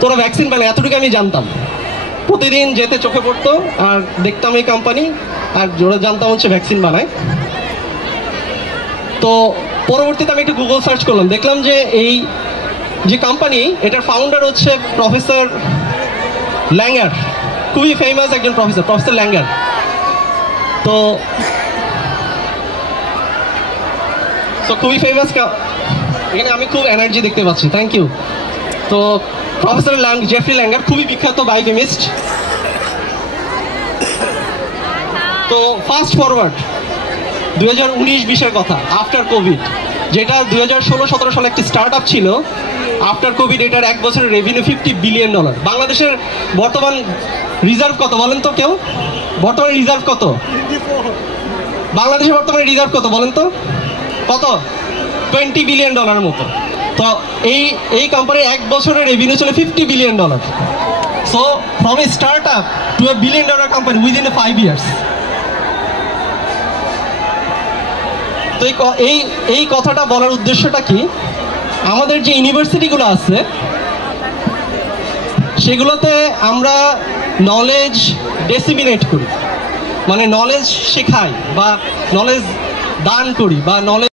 তোরা ভ্যাকসিন বানায়, এতটুকু আমি জানতাম। প্রতিদিন যেতে চোখে পড়তো আর দেখতাম এই কোম্পানি, আর ওরা জানতাম হচ্ছে ভ্যাকসিন বানায়। তো পরবর্তীতে আমি একটু গুগল সার্চ করলাম, দেখলাম যে এই যে কোম্পানি, এটার ফাউন্ডার হচ্ছে প্রফেসর ল্যাঙ্গার, খুবই ফেমাস একজন প্রফেসর ল্যাঙ্গার। তো খুবই ফেমাস, এখানে আমি খুব এনার্জি দেখতে পাচ্ছি, থ্যাংক ইউ। তো প্রফেসর জেফরি ল্যাঙ্গার খুবই বিখ্যাত বায়োকেমিস্ট। তো ফাস্ট ফরওয়ার্ড 2019-20 কথা, আফটার কোভিড, যেটা 2016-17 সালে একটি স্টার্ট আপ ছিল, আফটার কোভিড এটার এক বছরের রেভিনিউ $50 বিলিয়ন। বাংলাদেশের বর্তমান রিজার্ভ কত বলেন তো কেউ? বর্তমানে রিজার্ভ কত? বাংলাদেশের বর্তমানে রিজার্ভ কত বলেন তো? কত? $20 বিলিয়ন মতো। তো এই কোম্পানির এক বছরের রেভিনিউ ছিল $50 billion. So from a start up to A $1 billion company within 5 years. তো এই কথাটা বলার উদ্দেশ্যটা কি, আমাদের যে ইউনিভার্সিটিগুলো আছে সেগুলোতে আমরা নলেজ ডিসেমিনেট করি, মানে নলেজ শেখাই বা নলেজ দান করি বা নলেজ